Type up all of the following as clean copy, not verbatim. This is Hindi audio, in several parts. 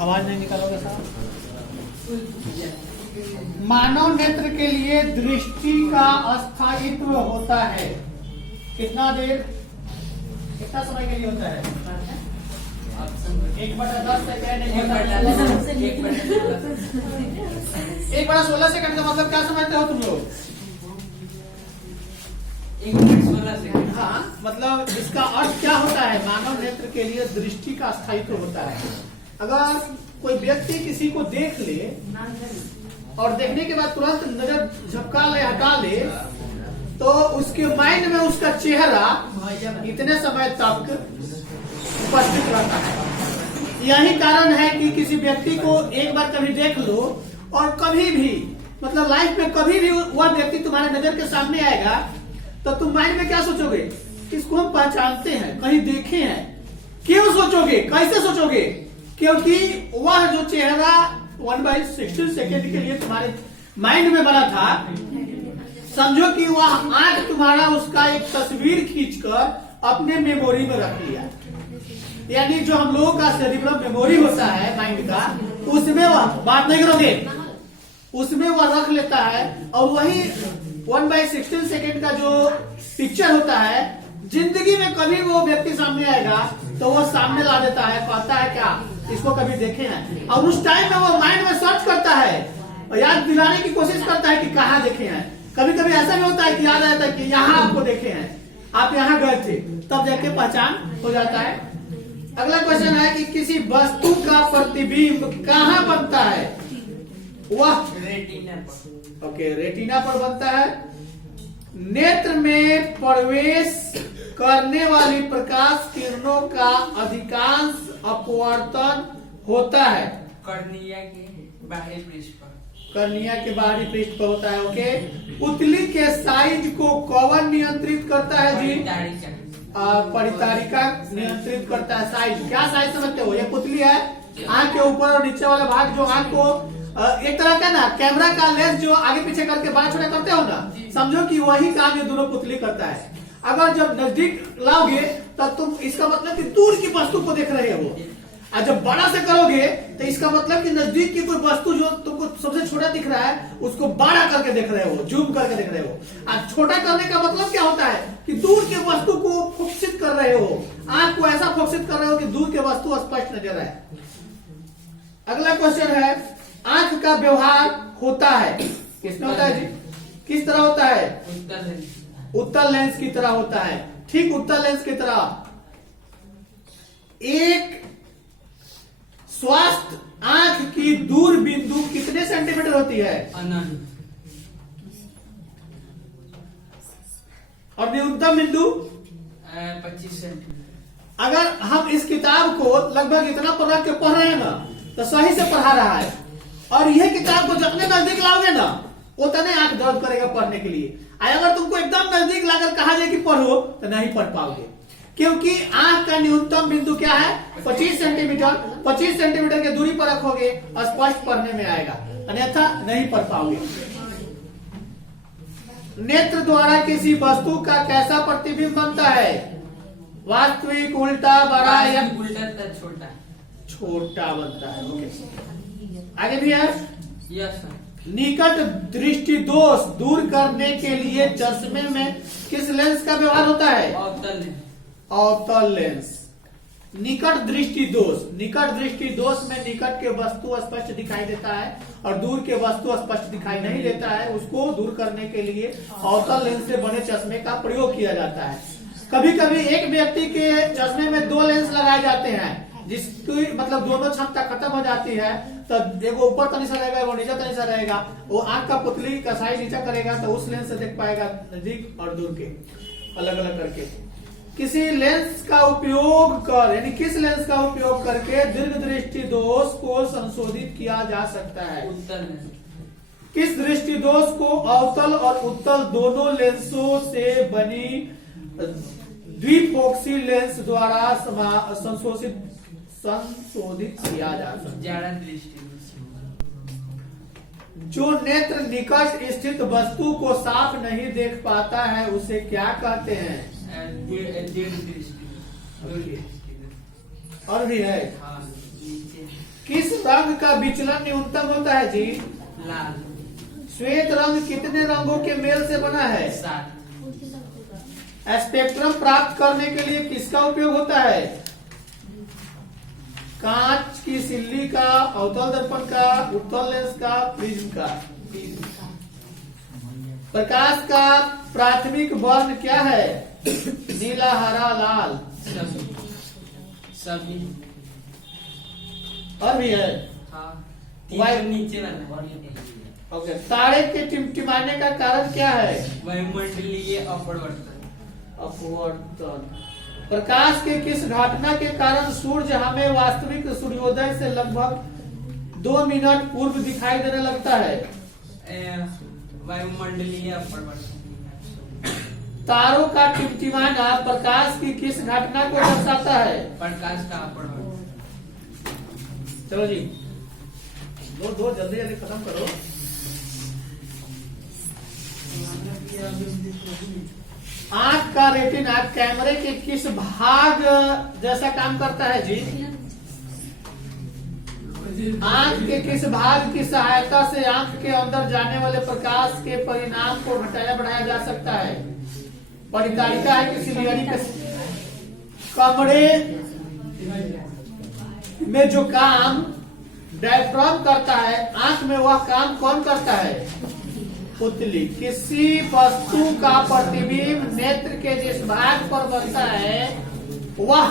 आवाज नहीं निकालोगे साहब। मानव नेत्र के लिए दृष्टि का अस्थायित्व होता है। कितना देर, कितना समय के लिए होता है? 1/10 सेकेंड। 1/16 सेकंड का मतलब क्या समझते हो तुम लोग? 1 मिनट 16 सेकंड। हाँ, मतलब इसका अर्थ क्या होता है? मानव नेत्र के लिए दृष्टि का स्थायित्व होता है। अगर कोई व्यक्ति किसी को देख ले और देखने के बाद तुरंत नजर झपका ले, हटा ले, तो उसके माइंड में उसका चेहरा इतने समय तक उपस्थित रहता है। यही कारण है कि किसी व्यक्ति को एक बार कभी देख लो और कभी भी मतलब लाइफ में कभी भी वह व्यक्ति तुम्हारे नजर के सामने आएगा तो तुम माइंड में क्या सोचोगे? इसको हम पहचानते हैं, कहीं देखे हैं। क्यों सोचोगे? कैसे सोचोगे? क्योंकि वह जो चेहरा 1/16 सेकेंड के लिए तुम्हारे माइंड में बना था, समझो कि वह आंख तुम्हारा उसका एक तस्वीर खींचकर अपने मेमोरी में रख लिया। यानी जो हम लोगों का सेरिब्रल मेमोरी होता है माइंड का, उसमें वह बात नहीं करोगे, उसमें वह रख लेता है और वही 1/16 सेकेंड का जो पिक्चर होता है, जिंदगी में कभी वो व्यक्ति सामने आएगा तो वो सामने ला देता है, कहता है क्या इसको कभी देखे हैं, और उस टाइम में वो माइंड में सर्च करता है और याद दिलाने की कोशिश करता है कि कहाँ देखे हैं। कभी कभी ऐसा भी होता है कि याद आता है कि यहाँ आपको देखे हैं, आप यहाँ गए थे, तब जाके पहचान हो जाता है। अगला क्वेश्चन है कि किसी वस्तु का प्रतिबिंब कहाँ बनता है? वह रेटिना पर। ओके, रेटिना पर बनता है। नेत्र में प्रवेश करने वाली प्रकाश किरणों का अधिकांश अपवर्तन होता है कर्निया के बाहरी पृष्ठ पर। कर्निया के बाहरी पृष्ठ पर होता है। ओके, पुतली के साइज को कौन नियंत्रित करता है जी? परितारिका नियंत्रित करता है साइज। क्या साइज समझते हो? ये पुतली है, आंख के ऊपर और नीचे वाला भाग जो आंख को एक तरह का ना कैमरा का लेंस जो आगे पीछे करके बड़ा छोटा करते हो ना, समझो कि वही काम ये दोनों पुतली करता है। अगर जब नजदीक लाओगे तब तुम इसका मतलब कि दूर की वस्तु को देख रहे हो, और जब बड़ा से करोगे तो इसका मतलब कि नजदीक की कोई वस्तु जो तुमको सबसे छोटा दिख रहा है उसको बड़ा करके देख रहे हो, जूम करके देख रहे हो। और छोटा करने का मतलब क्या होता है कि दूर की वस्तु को फोकसित कर रहे हो, आंख को ऐसा फोकसित कर रहे हो कि दूर की वस्तु स्पष्ट नजर आए। अगला क्वेश्चन है, आंख का व्यवहार होता है किसमें होता है जी? किस तरह होता है? उत्तल लेंस की तरह होता है। ठीक उत्तल लेंस की तरह। एक स्वस्थ आंख की दूर बिंदु कितने सेंटीमीटर होती है? और न्यूनतम बिंदु 25 सेंटीमीटर। अगर हम इस किताब को लगभग इतना पर रख के पढ़ रहे हैं ना तो सही से पढ़ा रहा है, और यह किताब को जितने नजदीक लाओगे ना उतने आंख दर्द करेगा पढ़ने के लिए। अगर तुमको एकदम नजदीक लाकर कहा जाए कि पढ़ो तो नहीं पढ़ पाओगे, क्योंकि आंख का न्यूनतम बिंदु क्या है? 25 सेंटीमीटर। 25 सेंटीमीटर की दूरी पर रखोगे स्पष्ट पढ़ने में आएगा, अन्यथा नहीं पढ़ पाओगे। नेत्र द्वारा किसी वस्तु का कैसा प्रतिबिंब बनता है? वास्तविक, उल्टा, बड़ा या उल्टा छोटा? छोटा बनता है। ओके, आगे भी है। Yes sir. निकट दृष्टि दोष दूर करने के लिए चश्मे में किस लेंस का व्यवहार होता है? अवतल लेंस। निकट दृष्टि दोष, निकट दृष्टि दोष में निकट के वस्तु स्पष्ट दिखाई देता है और दूर के वस्तु स्पष्ट दिखाई नहीं देता है। उसको दूर करने के लिए अवतल लेंस से बने चश्मे का प्रयोग किया जाता है। कभी कभी एक व्यक्ति के चश्मे में 2 लेंस लगाए जाते हैं, जिसकी मतलब दोनों क्षमता खत्म हो जाती है, तो एगो ऊपर तनी सा रहेगा, वो नीचे तनी सा रहेगा। वो आंख का पुतली का साइज नीचा करेगा तो उस लेंस से देख पाएगा नजदीक और दूर के अलग अलग करके। किसी लेंस का उपयोग कर यानी किस लेंस का उपयोग करके दीर्घ दृष्टि दोष को संशोधित किया जा सकता है? उत्तल। किस दृष्टि दोष को अवतल और उत्तल दोनों लेंसों से बनी द्विफोक्सी लेंस द्वारा संशोधित किया जा सकता है? जो नेत्र निकट स्थित वस्तु को साफ नहीं देख पाता है उसे क्या कहते हैं? और भी है। हाँ नीचे किस रंग का विचलन न्यूनतम होता है जी? लाल श्वेत रंग कितने रंगों के मेल से बना है? 7 स्पेक्ट्रम प्राप्त करने के लिए किसका उपयोग होता है? कांच की सिल्ली का, अवतल दर्पण का, उत्तल लेंस का, प्रिज्म का। प्रकाश का प्राथमिक वर्ण क्या है? नीला, हरा, लाल। सभी और भी है। हाँ वाई- नीचे वाला ओके। तारे के टिमटिमाने का कारण क्या है? वायुमंडलीय अपवर्तन अपवर्तन। प्रकाश के किस घटना के कारण सूर्य हमें वास्तविक सूर्योदय से लगभग 2 मिनट पूर्व दिखाई देने लगता है? वायुमंडलीय अपवर्तन। तारों का टिमटिमाना प्रकाश की किस घटना को दर्शाता है? प्रकाश का अपवर्तन। चलो जी, दो जल्दी जल्दी खत्म करो। आंख का रेटिना कैमरे के किस भाग जैसा काम करता है जी? आंख के किस भाग की सहायता से आंख के अंदर जाने वाले प्रकाश के परिणाम को घटाया बढ़ाया जा सकता है? परितारिका है कि सिलियरी के कमरे में जो काम डायफ्राम करता है, आंख में वह काम कौन करता है? पुतली। किसी वस्तु का प्रतिबिंब नेत्र के जिस भाग पर बनता है वह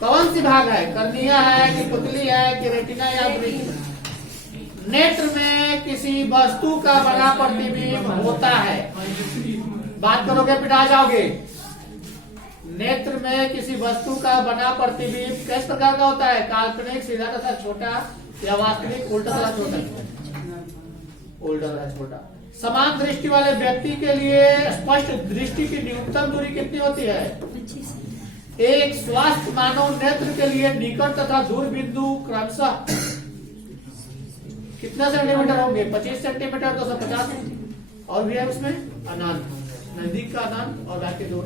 कौन सी भाग है? कर्निया है कि पुतली है कि रेटिना या दृष्टि? नेत्र में किसी वस्तु का बना प्रतिबिंब होता है। बात करोगे पिटा जाओगे। नेत्र में किसी वस्तु का बना प्रतिबिंब किस प्रकार का होता है? काल्पनिक, सीधा तथा छोटा, या वास्तविक, उल्टा तथा छोटा? उल्टा तथा छोटा। समान दृष्टि वाले व्यक्ति के लिए स्पष्ट दृष्टि की न्यूनतम दूरी कितनी होती है? एक स्वस्थ मानव नेत्र के लिए निकट तथा दूर बिंदु क्रमशः कितना सेंटीमीटर होंगे? 25 सेंटीमीटर, 250। और भी है उसमें अनंत, नजदीक का अनंत और बाकी दूर।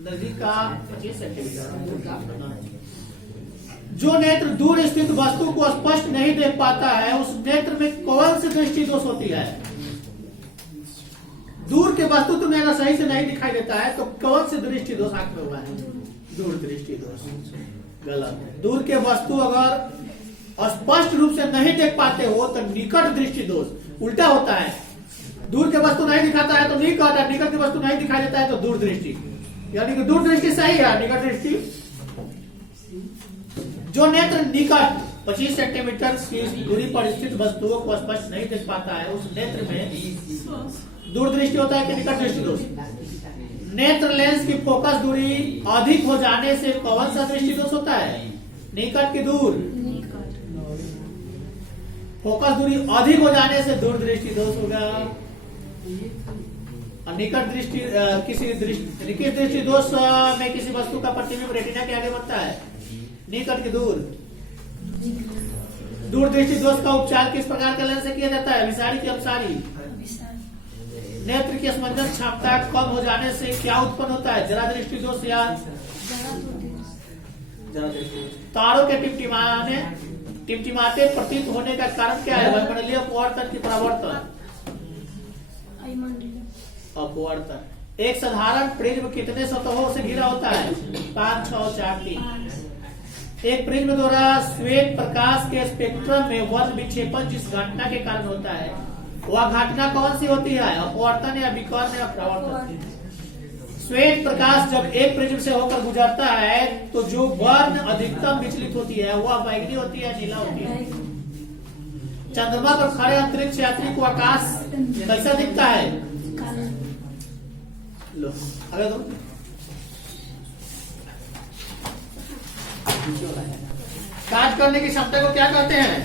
नजदीक का 25 सेंटीमीटर, दूर का अनंत। जो नेत्र दूर स्थित वस्तु को स्पष्ट नहीं देख पाता है उस नेत्र में कौन सी दृष्टि दोष होती है? दूर के वस्तु तुम्हें अगर सही से नहीं दिखाई देता है तो कौन सी दृष्टि दोष आंख में हुआ है? दूर दृष्टि दोष। गलत। दूर के वस्तु अगर स्पष्ट रूप से नहीं देख पाते हो तो निकट दृष्टि दोष। उल्टा होता है, दूर के वस्तु नहीं दिखाता है तो निकट, निकट की वस्तु नहीं दिखाई देता है तो दूर दृष्टि। यानी कि दूर दृष्टि सही है, निकट दृष्टि। जो नेत्र निकट 25 सेंटीमीटर की दूरी पर स्थित वस्तुओं को स्पष्ट नहीं देख पाता है उस नेत्र में दूर दृष्टि होता है कि निकट दृष्टि दोष? नेत्र लेंस की फोकस दूरी अधिक हो जाने से कौन सा दृष्टि दोष होता है? निकट की दूर? फोकस दूरी अधिक हो जाने से दूर दृष्टि दोष होगा। और निकट दृष्टि किसी दृष्टि दोष में किसी वस्तु का प्रतिबिंब रेटिना के आगे बढ़ता है, निकट की दूर। दूर दृष्टि दोष का उपचार किस प्रकार के लेंस से किया जाता है? विषारी की अपसारी? नेत्र की स्पंदन क्षमता कम हो जाने से क्या उत्पन्न होता है? जरा दृष्टि दोष या तारों के टिमटिमाते प्रतीत होने का कारण क्या है? वायुमंडलीय अपवर्तन की परावर्तन? अपवर्तन। एक साधारण प्रिज्म कितने सतहों से घिरा होता है? 5, 6, 4, 3। एक प्रिज्म द्वारा श्वेत प्रकाश के स्पेक्ट्रम में वर्ण विक्षेपण जिस घटना के कारण होता है वह घटना कौन सी होती है? अपवर्तन या विकर्ण या परावर्तन? श्वेत प्रकाश जब एक प्रिज्म से होकर गुजरता है तो जो वर्ण अधिकतम विचलित होती है वह बैंगनी होती है, नीला होती है? चंद्रमा पर खड़े अंतरिक्ष यात्री को आकाश कैसा दिखता है? लो आगे दो। कार्य करने की क्षमता को क्या कहते हैं?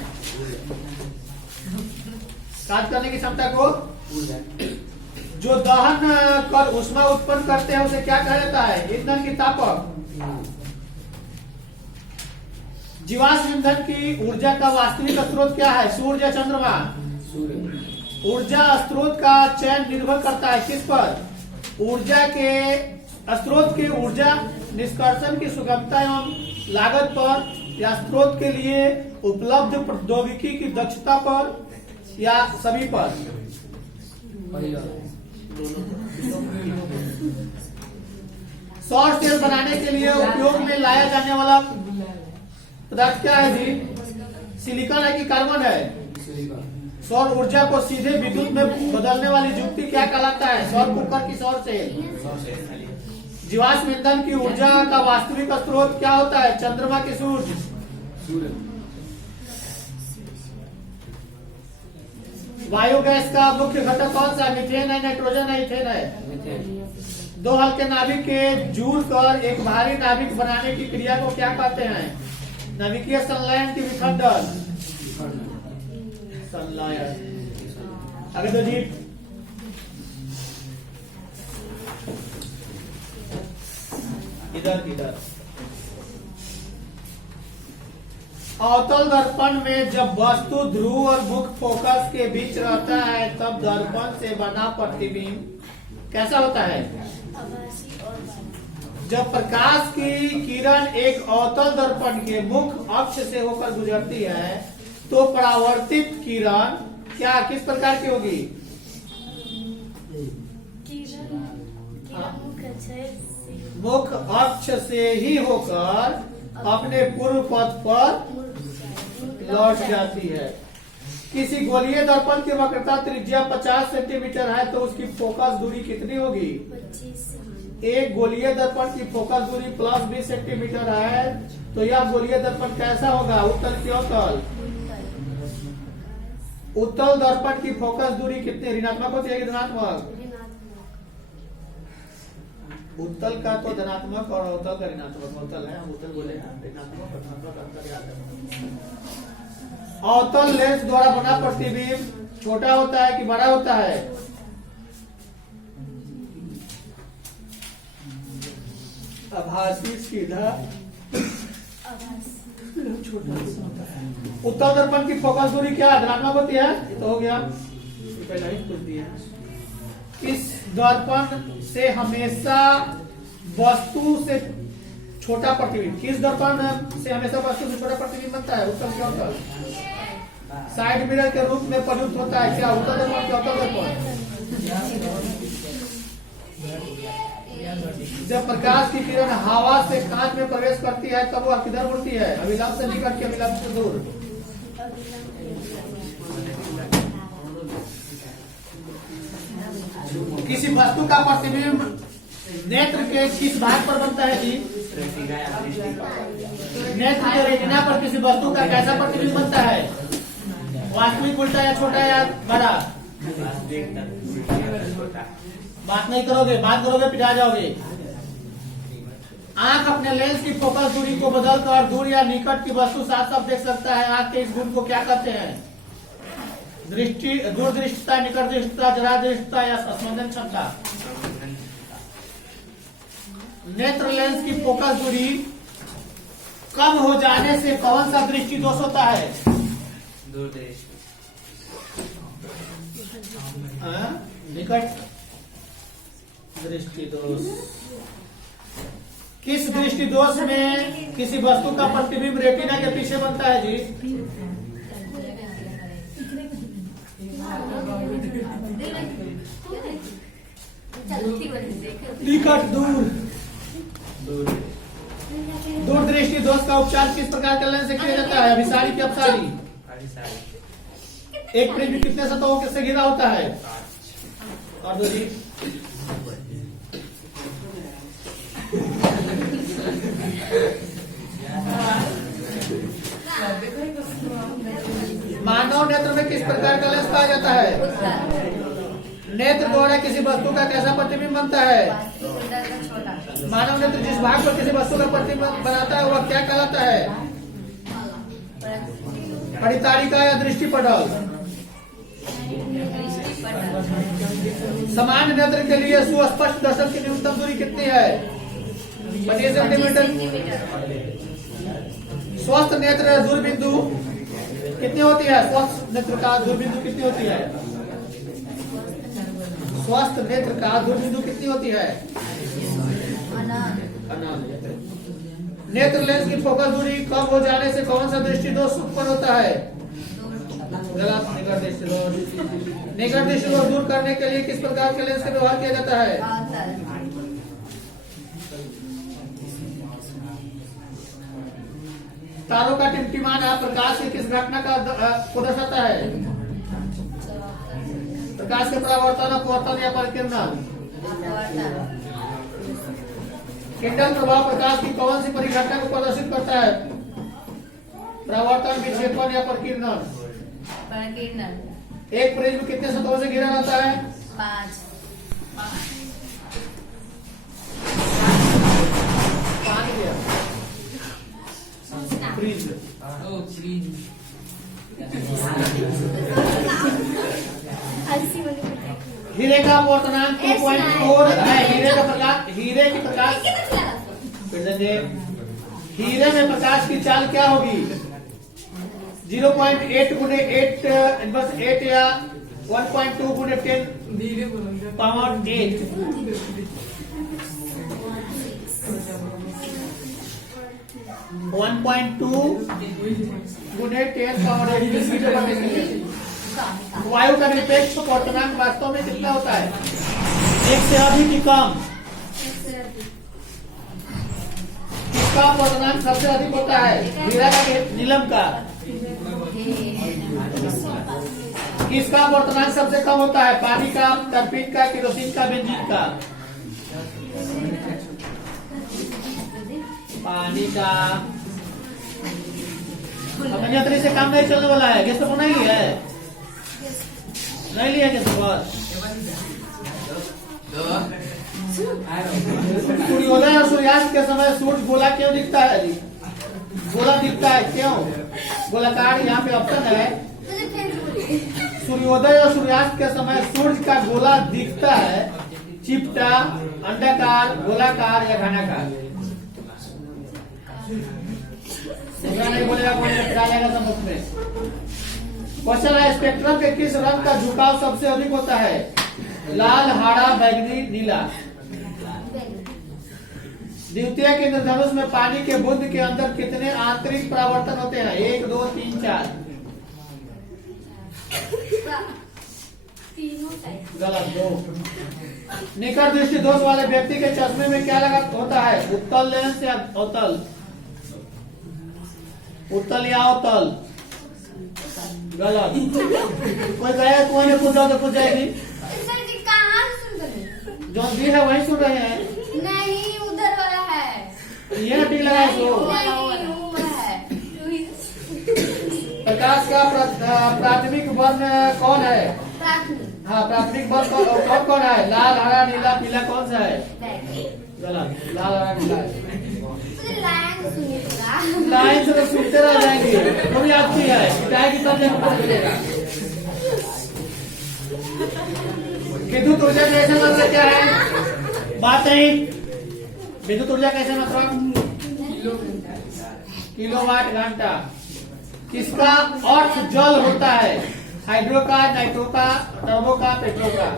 कार्य करने की क्षमता को जो दहन कर ऊष्मा उत्पन्न करते हैं उसे क्या कहा जाता है? ईंधन की तापक। जीवाश्म ईंधन की ऊर्जा का वास्तविक स्रोत क्या है? सूर्य या चंद्रमा? ऊर्जा स्रोत का चयन निर्भर करता है किस पर? ऊर्जा के स्रोत के ऊर्जा निष्कर्षण की सुगमता एवं लागत पर या स्रोत के लिए उपलब्ध प्रौद्योगिकी की दक्षता पर या सभी पर? सौर सेल बनाने के लिए उपयोग में लाया जाने वाला पदार्थ क्या है जी? सिलिकॉन है कि कार्बन है? सौर ऊर्जा को सीधे विद्युत में बदलने वाली युक्ति क्या कहलाता है? सौर कुकर की सौर सेल। जीवाश्म ईंधन की ऊर्जा का वास्तविक स्रोत क्या होता है? चंद्रमा की सूर्य। वायु गैस का मुख्य घटक कौन सा? मीथेन है, नाइट्रोजन है, इथेन है? दो हल्के नाभिक के जुड़कर एक भारी नाभिक बनाने की क्रिया को क्या कहते हैं? नाभिकीय संलयन की विखंडन। संलयन। आगे तो जी इधर अवतल दर्पण में जब वस्तु ध्रुव और मुख्य फोकस के बीच रहता है तब दर्पण से बना प्रतिबिंब कैसा होता है? जब प्रकाश की किरण एक अवतल दर्पण के मुख्य अक्ष से होकर गुजरती है तो परावर्तित किरण क्या किस प्रकार की होगी? मुख्य अक्ष से ही होकर अपने पूर्व पथ पर लौट जाती है। किसी गोलीय दर्पण की वक्रता त्रिज्या 50 सेंटीमीटर है तो उसकी फोकस दूरी कितनी होगी? 25। एक गोलीय दर्पण की फोकस दूरी प्लस 20 सेंटीमीटर है तो यह गोलीय दर्पण कैसा होगा? उत्तल की अवतल? उत्तल दर्पण की फोकस दूरी कितनी ऋणात्मक होती है? धनात्मक? उत्तल का तो धनात्मक और अवतल का ऋणात्मक। उत्तल है, हम उत्तल बोले हैं, ऋणात्मक और धनात्मक अंतर याद रखना। अवतल लेंस द्वारा बना प्रतिबिंब छोटा होता है कि बड़ा होता है? आभासी, सीधा, छोटा होता है। उत्तल दर्पण की फोकस दूरी क्या धनात्मक होती है? ये तो हो गया, पहले ही पूछ दिया। इस दर्पण से हमेशा वस्तु से छोटा प्रतिबिंब, किस दर्पण से हमेशा वस्तु से छोटा प्रतिबिंब बनता है? उत्तल की अवतल। साइड मिरर के रूप में प्रयुक्त होता है क्या? उत्तल दर्पण की अवतल दर्पण। जब प्रकाश की किरण हवा से कांच में प्रवेश करती है तब वह किधर मुड़ती है? अभिलंब से निकट के अभिलंब से दूर? किसी वस्तु का प्रतिबिंब नेत्र के किस भाग पर बनता है जी? नेत्र के रेटिना पर किसी वस्तु का कैसा प्रतिबिंब बनता है? वास्तविक उल्टा या छोटा या बड़ा? बात नहीं करोगे, बात करोगे पिटा जाओगे। आंख अपने लेंस की फोकस दूरी को बदलकर दूर या निकट की वस्तु साफ साफ देख सकता है। आंख के इस गुण को क्या कहते हैं? दृष्टि, दूरदृष्टता, निकट दृष्टता, जरा दृष्टता या स्पंदन क्षमता। नेत्र लेंस की फोकस दूरी कम हो जाने से कौन सा दृष्टि दोष होता है? निकट दृष्टि दोष। किस दृष्टि दोष में किसी वस्तु का प्रतिबिंब रेटिना के पीछे बनता है जी? निकट, दूर। दूर दृष्टि दोष का उपचार किस प्रकार के लेंस से किया जाता है? अभिसारी की अपसारी? एक प्रिज्म कितने सतहों से घिरा होता है? और दो जी मानव नेत्र में किस प्रकार का लेंस पाया जाता है? नेत्र द्वारा किसी वस्तु का कैसा प्रतिबिंब बनता है? मानव नेत्र जिस भाग पर किसी वस्तु का प्रतिबिंब बनाता है वह क्या कहलाता है? परितारिका या दृष्टिपटल? सामान्य नेत्र के लिए सुस्पष्ट दर्शन की न्यूनतम दूरी कितनी है? 25 सेंटीमीटर। स्वस्थ नेत्र दूरबिंदु कितनी होती है? स्वस्थ नेत्र का दूरबिंदु कितनी होती है? स्वस्थ नेत्र का दूरबिंदु कितनी होती है? नेत्र लेंस की फोकस दूरी कम हो जाने से कौन सा दृष्टि दोष उत्पन्न होता है? गलत। निकट दृष्टि दोष। निकट दृष्टि दोष दूर करने के लिए किस प्रकार के लेंस का व्यवहार किया जाता है? तारों का टिमटिमाना प्रकाश की किस घटना को दर्शाता है? प्रकाश के परावर्तन, अपवर्तन या परिकिरण। किंडल प्रभाव प्रकाश की कौन सी परिघटना को प्रदर्शित करता है? परावर्तन, विक्षेपण या परिकिरण। एक प्रिज्म कितने सतहों से घिरा रहता है? 5। प्रिज्म। ओ प्लीज हीरे का अपवर्तनांक 2.4 है। हीरे की प्रकाश हीरे में प्रकाश की चाल क्या होगी? 0.8 गुने 8 इनवर्स 8 या 1.2 गुने 10 पावर 8। 1.2 गुने 10 पावर 8। वायु का निरपेक्ष अपवर्तनांक वास्तव में कितना होता है? 1 से अधिक की कम? किसका अपवर्तनांक सबसे अधिक होता है? हीरा का, नीलम का? किसका अपवर्तनांक सबसे कम होता है? पानी का, टर्पीन का, केरोसिन का, बेंजीन का? पानी का। अभियंत्री से काम नहीं चलने वाला है। गैस तो नहीं है, नहीं लिया गैस पर। सूर्योदय और सूर्यास्त के समय सूर्य गोला क्यों दिखता है जी? गोला दिखता है क्यों? गोलाकार यहाँ पे ऑप्शन है। सूर्योदय और सूर्यास्त के समय सूर्य का गोला दिखता है। चिपटा, अंडाकार, गोलाकार या घनाकार? नहीं बोलेगा कोई जाएगा समझ में। क्वेश्चन है, स्पेक्ट्रम के किस रंग का झुकाव सबसे अधिक होता है? लाल, हरा, बैंगनी, नीला? द्वितीयक इंद्रधनुष में पानी के बूंद के अंदर कितने आंतरिक परावर्तन होते हैं? 1, 2, 3, 4? गलत। 2। निकट दृष्टि दोष वाले व्यक्ति के चश्मे में क्या लगा होता है? उत्तल लेंस या अवतल? उत्तल या अवतल? गलत। कोई कहे कोई ने पूछा तो पूछ जाएगी। जो दी है वही सुन रहे हैं। नहीं, उधर वाला है। ये टिक लगा सो। प्रकाश का प्राथमिक वर्ण कौन है? हाँ, प्राथमिक वर्ण कौन कौन है? लाल, हरा, नीला, पीला कौन सा है? गलत। लाल, हरा, नीला है। लाइन से तो सुनते रह जाएंगे। वो भी आपकी है, चाहे की तब पता चलेगा। विद्युत ऊर्जा कैसे मतलब क्या है? बात नहीं। विद्युत ऊर्जा कैसे मतलब? किलोवाट घंटा। किसका अर्थ जल होता है? हाइड्रो का, नाइट्रो का, टर्बो का, पेट्रो का?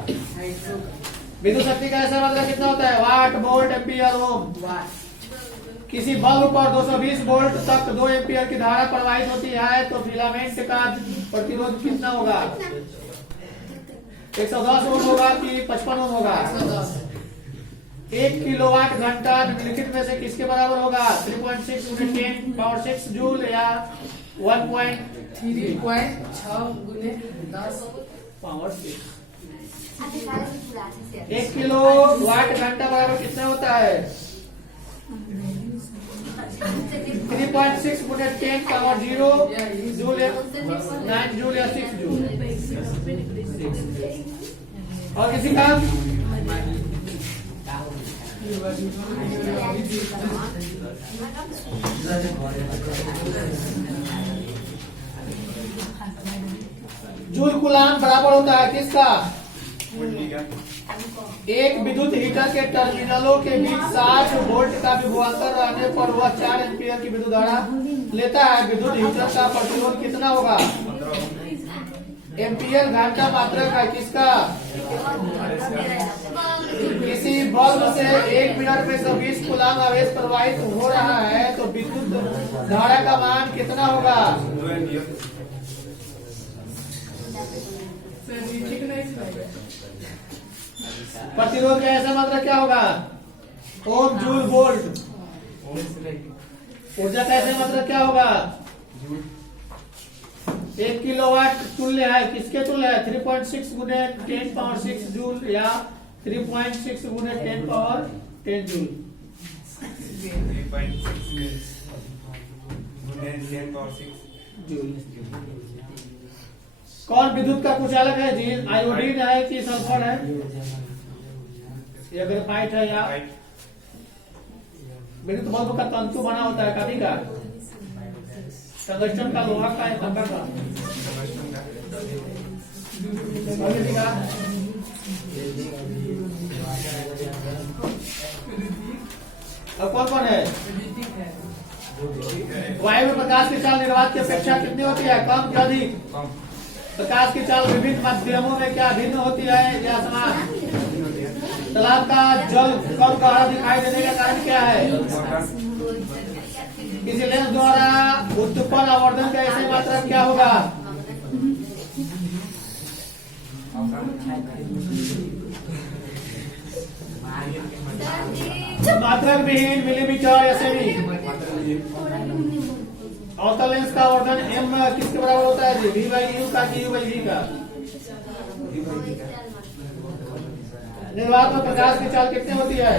विद्युत शक्ति का ऐसा मतलब कितना होता है? वाट, वोल्ट, एम्पियर, ओम। किसी बल्ब पर 220 वोल्ट तक 2 एम्पियर की धारा प्रवाहित होती है तो फिलामेंट का प्रतिरोध कितना होगा? 110 ओम होगा कि 55 ओम होगा? 1 किलोवाट घंटा निम्नलिखित में से किसके बराबर होगा? 3.6 गुने 10 पावर 6 जूल या 3.6 गुने 10 पावर 6। 1 किलोवाट घंटा बराबर कितना होता है? 3.6 गुने 10 पावर 0 जूल, 9 जूल या 6 जूल? और किसी का? जूल कूलाम बराबर होता है किसका? एक विद्युत हीटर के टर्मिनलों के बीच 60 वोल्ट का विभवांतर रहने पर वह 4 एम्पीयर की विद्युत धारा लेता है। विद्युत हीटर का प्रतिरोध कितना होगा? एम्पीयर घंटा मात्रक है किसका? किसी बल्ब से 1 मिनट में 120 कूलम आवेश प्रवाहित हो रहा है तो विद्युत धारा का मान कितना होगा? प्रतिरोध का ऐसा मात्रा क्या होगा? ओम, जूल, वोल्ट। ऊर्जा का ऐसा मात्रा क्या होगा? 1 किलोवाट तुल्य है, किसके तुल्य है? 3.6 गुने 10 पावर 6 जूल या 3.6 गुने 10 पावर 10 जूल। जूल। कौन विद्युत का कुचालक है जी? आयोडीन है कि सल्फर है या ग्रेफाइट है या विद्युत बल्ब का तंतु बना होता है कभी का टंगस्टन का, लोहा का या तांबा का? अब कौन कौन है? वायु में प्रकाश की चाल निर्वात की अपेक्षा कितनी होती है? कम या अधिक? प्रकाश की चाल विभिन्न माध्यमों में क्या भिन्न होती है या समान? तालाब का जल कम गहरा दिखाई देने का कारण क्या है? किसी लेंस द्वारा उत्पन्न आवर्धन का ऐसी मात्रा क्या होगा? मात्रक विहीन मिलीमीटर या सेमी। अवतल लेंस का आवर्धन m किसके बराबर होता है जी? v/u का कि u/v का? निर्वात में प्रकाश की चाल कितनी होती है?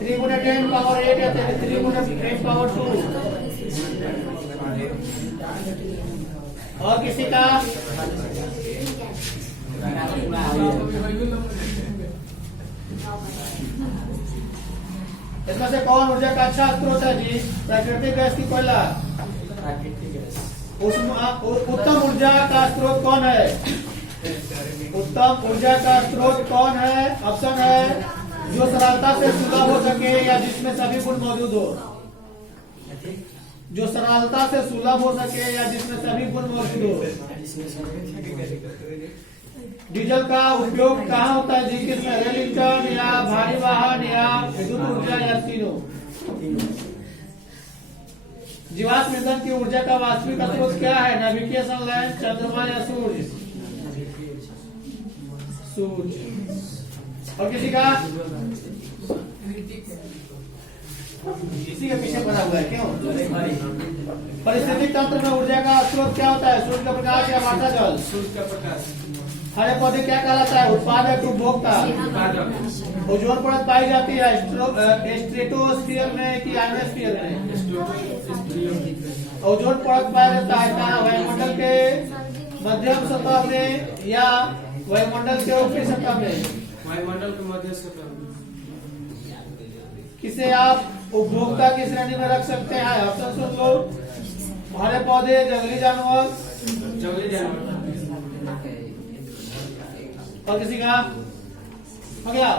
3 गुने 10 पावर 8 या 3 गुने 10 पावर 2? और किसी का? इसमें से कौन ऊर्जा का अच्छा स्रोत है जी? प्राकृतिक गैस की कोयला? उत्तम ऊर्जा का स्रोत कौन है? उत्तम ऊर्जा का स्रोत कौन है? ऑप्शन है जो सरलता से सुलभ हो सके या जिसमें सभी गुण मौजूद हो। जो सरलता से सुलभ हो सके या जिसमें सभी गुण मौजूद हो। डीजल का उपयोग कहाँ होता है जी? किसमें? रेल इंजन या भारी वाहन या विद्युत ऊर्जा या तीनों? जीवाश्म ईंधन की ऊर्जा का वास्तविक स्रोत क्या है? नेविगेशन लाइन, चंद्रमा या सूर्य? सूर्य। और किसी का? इसी के पीछे पड़ा हुआ है क्यों? परिस्थितिक तंत्र में ऊर्जा का स्रोत क्या होता है? सूर्य का प्रकाश या वर्षा जल? सूर्य का प्रकाश। हरे पौधे क्या कहलाता है? उत्पादक उपभोक्ता? ओजोन परत पाई जाती है स्ट्रेटोस्फीयर में कि आयोनोस्फीयर में? ओजोन परत पाया जाता है कहाँ? वायुमंडल के मध्यम सतह में या वायुमंडल के ऊपरी सतह में? वायुमंडल के मध्य सतह में। किसे आप उपभोक्ता की श्रेणी में रख सकते हैं? ऑप्शन सुन लो। हरे पौधे, जंगली जानवर? जंगली जानवर। और किसी का? हो गया?